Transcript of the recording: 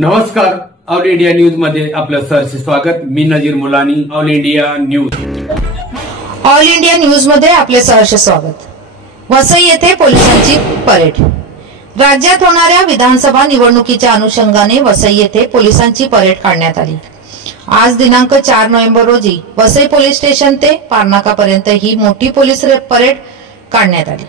नमस्कार, all India news मध्ये आपलं सहर्ष स्वागत। मी नजीर मुलानी, all India news. All India news मध्ये आपले सहर्ष स्वागत। वसई येथे पोलिसांची परेड। राज्यात होणाऱ्या विधानसभा निवडणुकीच्या अनुषंगाने वसई येथे पोलिसांची परेड काढण्यात आली। आज दिनांक 4 नोव्हेंबर रोजी वसई पोलीस स्टेशन ते पारनाका पर्यंत ही मोठी पोलीस परेड काढण्यात आली।